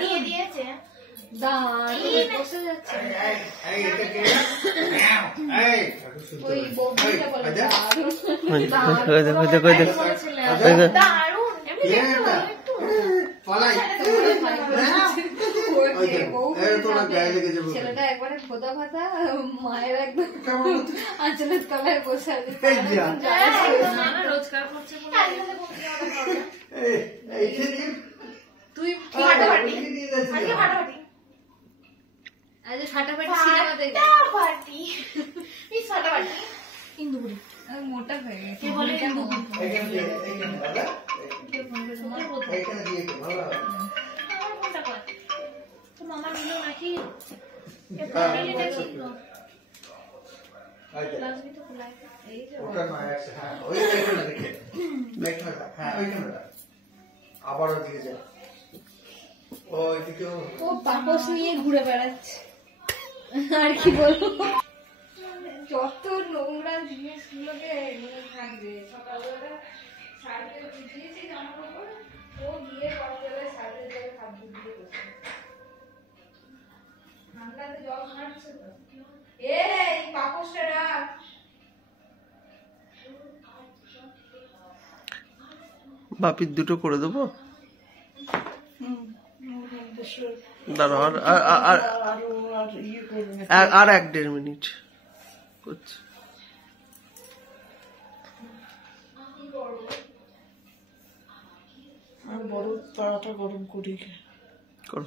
দিয়ে দিয়েছে ছেলেটা একবারে খোদা ভাতা মায়ের একদম আঁচলের তলায় বসে আছে রোজগার করছে তুই ফাটাফাটি আজ ফাটাফাটি সিনেমা দেখবি ফাটাফাটি মিস ফাটাফাটি ইন্দুপুরি আমি মোটা হয়ে গেছে কে বলে তো মামা নিলো নাকি এ ফ্যামিলিটা কি লাজবি তো খোলা এই যে ওটা না আছে হ্যাঁ ওই দেখো দেখে দেখো হ্যাঁ ওই ক্যামেরা আবার ওদিকে যা ওইদিকে ও পাপোশ নিয়ে ঘুরে বেড়াচ্ছে আর কি বলবো যত নোংরা জিনিসগুলোকে থাকবে সকালবেলা শাড়িতে ভিজিয়েছি জামা কাপড় ও গিয়ে সকালবেলা শাড়িতে জলে হাত ধুয়ে বসে ঠান্ডাতে জল ঘাটছে তো এই পাপোশটা রাখ বাপির দুটো করে দেবো দাঁড়াও আর 1-1.5 মিনিট করছি বড় তাড়াটা গরম করি করো